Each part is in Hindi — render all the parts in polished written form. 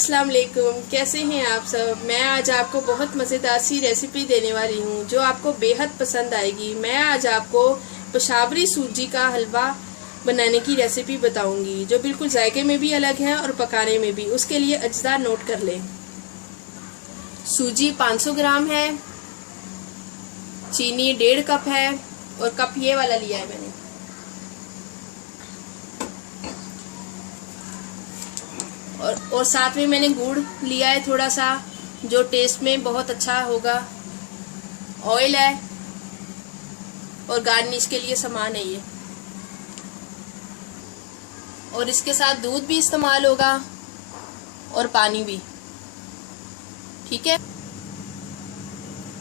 अस्सलाम वालेकुम, कैसे हैं आप सब। मैं आज आपको बहुत मज़ेदार सी रेसिपी देने वाली हूँ जो आपको बेहद पसंद आएगी। मैं आज आपको पेशावरी सूजी का हलवा बनाने की रेसिपी बताऊंगी जो बिल्कुल जायके में भी अलग है और पकाने में भी। उसके लिए अज्जा नोट कर लें। सूजी 500 ग्राम है, चीनी 1.5 कप है और कप ये वाला लिया है मैंने। और साथ में मैंने गुड़ लिया है थोड़ा सा, जो टेस्ट में बहुत अच्छा होगा। ऑयल है और गार्निश के लिए सामान है ये। और इसके साथ दूध भी इस्तेमाल होगा और पानी भी। ठीक है,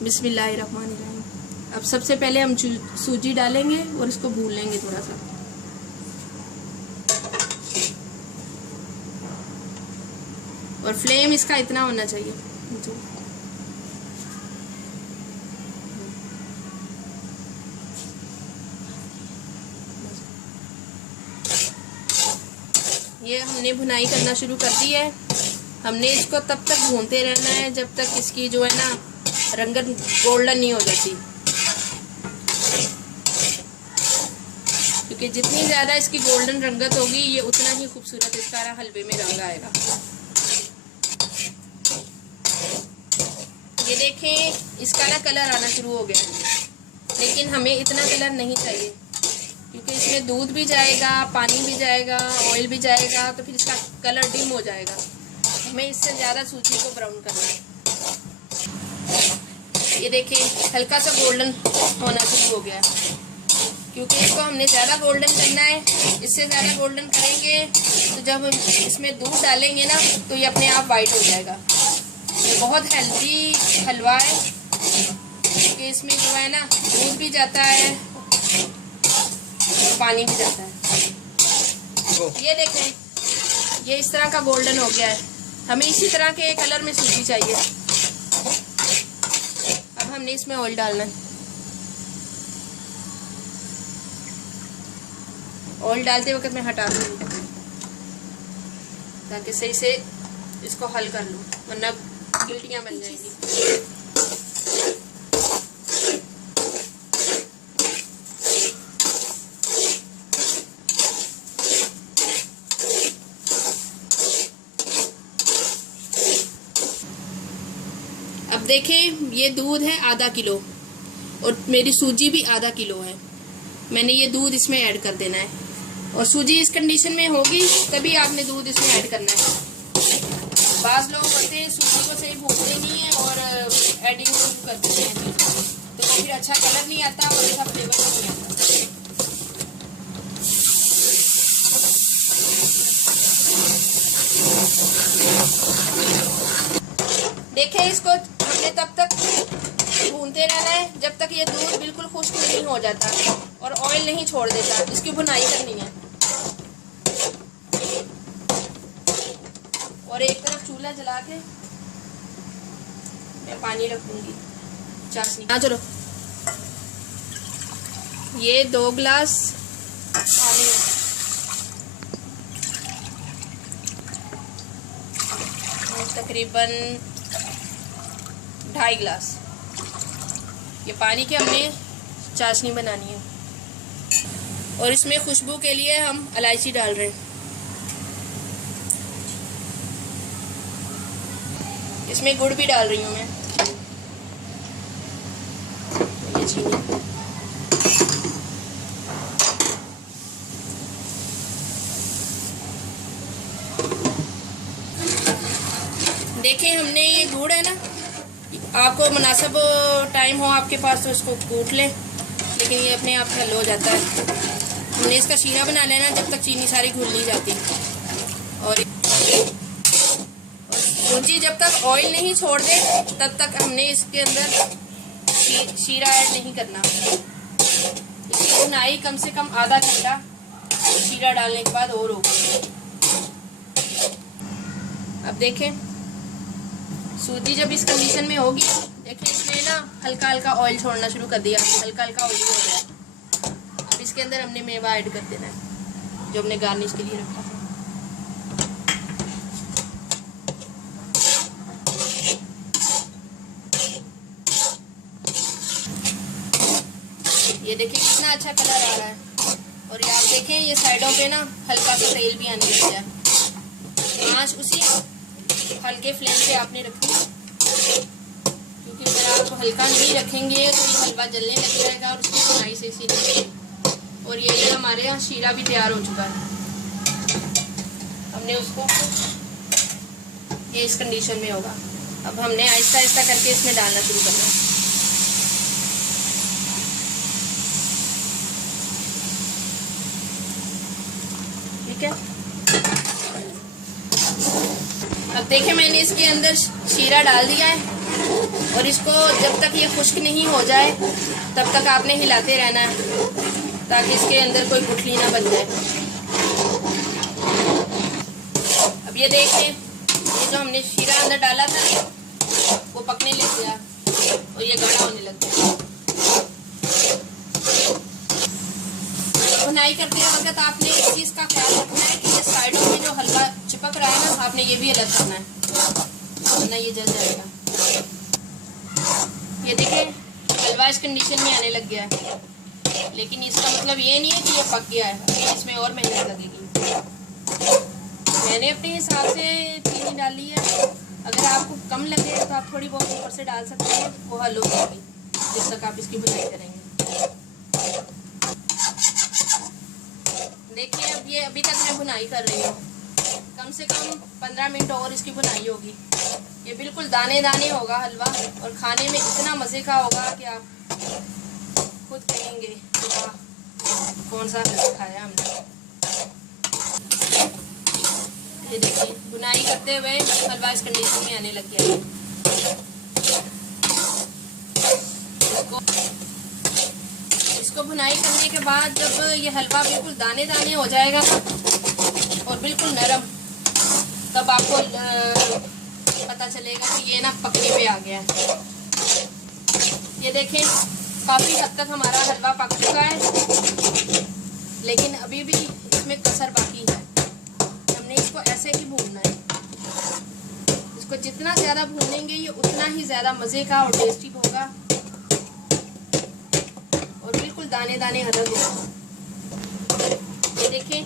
बिस्मिल्लाहिर्रहमानिर्रहीम। अब सबसे पहले हम सूजी डालेंगे और इसको भून लेंगे थोड़ा सा। और फ्लेम इसका इतना होना चाहिए। ये हमने भुनाई करना शुरू कर दी है। हमने इसको तब तक भूनते रहना है जब तक इसकी जो है ना रंगत गोल्डन नहीं हो जाती, क्योंकि जितनी ज़्यादा इसकी गोल्डन रंगत होगी ये उतना ही खूबसूरत इसका हलवे में रंग आएगा। ये देखें, इसका ना कलर आना शुरू हो गया, लेकिन हमें इतना कलर नहीं चाहिए क्योंकि इसमें दूध भी जाएगा, पानी भी जाएगा, ऑयल भी जाएगा, तो फिर इसका कलर डिम हो जाएगा। हमें इससे ज़्यादा सूजी को ब्राउन करना है। ये देखें, हल्का सा गोल्डन होना शुरू हो गया, क्योंकि इसको हमने ज़्यादा गोल्डन करना है। इससे ज़्यादा गोल्डन करेंगे तो जब हम इसमें दूध डालेंगे ना तो ये अपने आप वाइट हो जाएगा। ये बहुत हेल्दी हलवा है क्योंकि इसमें जो है ना दूध भी जाता है और पानी भी जाता है। ये देखें, ये इस तरह का गोल्डन हो गया है। हमें इसी तरह के कलर में सूजी चाहिए। अब हमने इसमें ऑयल डालना है। ऑयल डालते वक्त मैं हटा दूँगी ताकि सही से इसको हल कर लूँ, वरना गिल्टियाँ बन जाएंगी। अब देखें, ये दूध है आधा किलो और मेरी सूजी भी आधा किलो है। मैंने ये दूध इसमें ऐड कर देना है और सूजी इस कंडीशन में होगी तभी आपने दूध इसमें ऐड करना है। बाज़ लोग होते हैं सूजी को सही भूनते नहीं है और एडिंग शुरू कर देते हैं, तो फिर अच्छा कलर नहीं आता और अच्छा फ्लेवर नहीं आता। देखें, इसको हमने तब तक भूनते रहना है जब तक ये दूध बिल्कुल खुश्क नहीं हो जाता और ऑयल नहीं छोड़ देता। इसकी भुनाई करनी है। और एक तरफ चूल्हा जला के मैं पानी रखूंगी, चाशनी। हाँ चलो, ये 2 गिलास पानी है। तकरीबन 2.5 गिलास ये पानी के हमने चाशनी बनानी है। और इसमें खुशबू के लिए हम इलायची डाल रहे हैं। इसमें गुड़ भी डाल रही हूँ मैं। ये चीनी, देखें, हमने ये गुड़ है ना, आपको मुनासिब टाइम हो आपके पास तो इसको कूट लें, लेकिन ये अपने आप हल हो जाता है। हमने इसका शीरा बना लेना जब तक चीनी सारी घुल नहीं जाती। और सूजी जब तक ऑयल नहीं छोड़ दे तब तक हमने इसके अंदर शीरा ऐड नहीं करना। इसकी भुनाई कम से कम आधा घंटा शीरा डालने के बाद और होगी। अब देखें, सूजी जब इस कंडीशन में होगी, देखिए इसने ना हल्का हल्का ऑयल छोड़ना शुरू कर दिया, हल्का हल्का ऑयल हो गया। अब इसके अंदर हमने मेवा ऐड कर देना है जो हमने गार्निश के लिए रखा है। ये देखिए कितना अच्छा कलर आ रहा है। और ये आप देखें ये साइडों पे ना हल्का सा तेल भी आने लग गया। आँच उसी हल्के फ्लेम पे आपने रखनी है, क्योंकि अगर आप हल्का नहीं रखेंगे तो ये हलवा जलने लग जाएगा और उसकी बुनाई से इसी नहीं। और ये हमारे यहाँ शीरा भी तैयार हो चुका है। हमने उसको ये इस कंडीशन में होगा। अब हमने आहिस्ता आहिस्ता करके इसमें डालना शुरू करना है। ठीक है, अब देखें मैंने इसके अंदर शीरा डाल दिया है और इसको जब तक ये खुश्क नहीं हो जाए तब तक आपने हिलाते रहना है ताकि इसके अंदर कोई गुठली ना बन जाए। अब ये देखें ये जो हमने शीरा अंदर डाला था ना वो पकने लग गया और ये गाढ़ा होने लग गया। बुनाई करते वक्त आपने इस चीज़ का ख्याल रखना है कि ये साइडों में जो हलवा चिपक रहा है ना आपने ये भी अलग करना है, वरना ये जल जाएगा। ये देखें हलवा इस कंडीशन में आने लग गया है, लेकिन इसका मतलब ये नहीं है कि ये पक गया है, अभी इसमें और मेहनत लगेगी। मैंने अपने हिसाब से चीनी डाली है, अगर आपको कम लगे तो आप थोड़ी बहुत ऊपर से डाल सकते हैं, वो हल हो जाएगी जब तक आप इसकी बुनाई करेंगे। देखिए अब ये अभी तक मैं बुनाई कर रही हूँ, कम से कम 15 मिनट और इसकी बुनाई होगी। ये बिल्कुल दाने दाने होगा हलवा और खाने में इतना मज़े का होगा कि आप खुद कहेंगे कौन सा हलवा खाया हमने। ये देखिए बुनाई करते हुए हलवा इस कंडीशन में आने लग गया है। इसको बुनाई करने के बाद जब ये हलवा बिल्कुल दाने दाने हो जाएगा और बिल्कुल नरम, तब आपको पता चलेगा कि ये ना पकने पे आ गया है। ये देखें काफ़ी हद तक हमारा हलवा पक चुका है, लेकिन अभी भी इसमें कसर बाकी है। हमने इसको ऐसे ही भूनना है। इसको जितना ज़्यादा भूनेंगे ये उतना ही ज़्यादा मज़े का और टेस्टी होगा और बिल्कुल दाने दाने हलवा होगा। ये देखें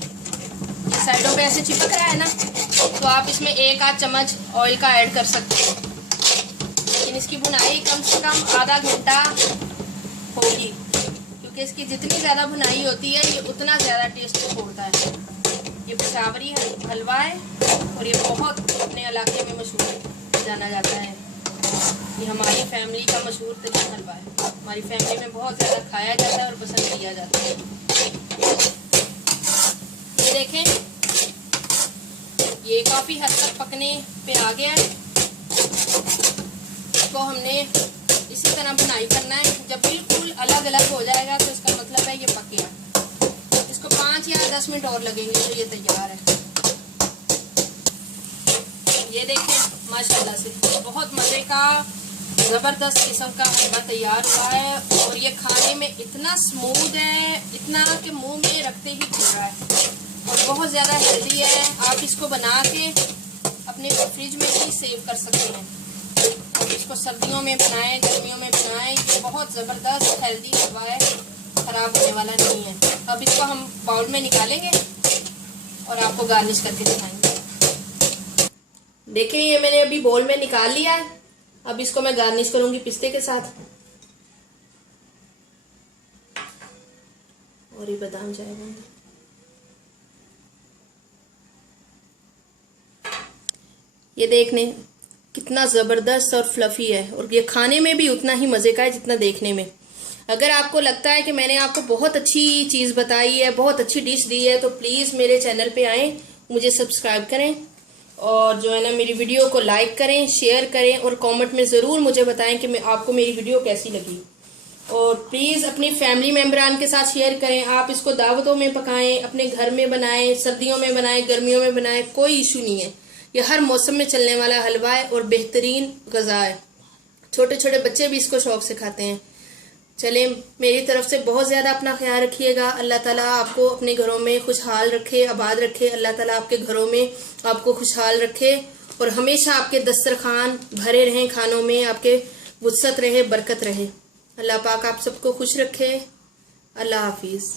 साइडों पे ऐसे चिपक रहा है ना, तो आप इसमें 1 आध चम्मच ऑयल का ऐड कर सकते हैं, लेकिन इसकी बुनाई कम से कम आधा घंटा होगी, क्योंकि इसकी जितनी ज़्यादा बुनाई होती है ये उतना ज़्यादा टेस्ट छोड़ता है। ये पेशावरी हलवा है और ये बहुत अपने इलाके में मशहूर जाना जाता है। ये हमारी फैमिली का मशहूर तरीन हलवा है, हमारी फैमिली में बहुत ज़्यादा खाया जाता है और पसंद किया जाता है। ये देखें ये काफ़ी हद तक पकने पे आ गया है। इसको हमने इसी तरह बुनाई करना है। जब बिल्कुल अलग अलग हो जाएगा तो इसका मतलब है ये पक गया। इसको 5 या 10 मिनट और लगेंगे तो ये तैयार है। ये देखें माशाल्लाह से बहुत मज़े का ज़बरदस्त किस्म का हलवा तैयार हुआ है और ये खाने में इतना स्मूथ है, इतना कि मुंह में रखते ही खुल रहा है और बहुत ज़्यादा हेल्दी है। आप इसको बना के अपने फ्रिज में भी सेव कर सकते हैं। आप इसको सर्दियों में बनाएं, गर्मियों में बनाएं, ये बहुत ज़बरदस्त हेल्दी हलवा है, ख़राब होने वाला नहीं है। अब इसको हम बाउल में निकालेंगे और आपको गार्निश करके दिखाएंगे। देखिए ये मैंने अभी बाउल में निकाल लिया है। अब इसको मैं गार्निश करूंगी पिस्ते के साथ और ये बादाम जाएगा। ये देखने कितना ज़बरदस्त और फ्लफ़ी है और ये खाने में भी उतना ही मज़े का है जितना देखने में। अगर आपको लगता है कि मैंने आपको बहुत अच्छी चीज़ बताई है, बहुत अच्छी डिश दी है, तो प्लीज़ मेरे चैनल पे आएँ, मुझे सब्सक्राइब करें और जो है ना मेरी वीडियो को लाइक करें, शेयर करें और कमेंट में ज़रूर मुझे बताएं कि आपको मेरी वीडियो कैसी लगी। और प्लीज़ अपनी फैमिली मेम्बरान के साथ शेयर करें। आप इसको दावतों में पकाएं, अपने घर में बनाएं, सर्दियों में बनाएं, गर्मियों में बनाएं, कोई इशू नहीं है। ये हर मौसम में चलने वाला हलवा है और बेहतरीन गज़ा है। छोटे छोटे बच्चे भी इसको शौक़ से खाते हैं। चलें, मेरी तरफ से बहुत ज़्यादा अपना ख्याल रखिएगा। अल्लाह ताला आपको अपने घरों में खुशहाल रखे, आबाद रखे। अल्लाह ताला आपके घरों में आपको खुशहाल रखे और हमेशा आपके दस्तरखान भरे रहें, खानों में आपके वुसअत रहे, बरकत रहे। अल्लाह पाक आप सबको खुश रखे। अल्लाह हाफिज़।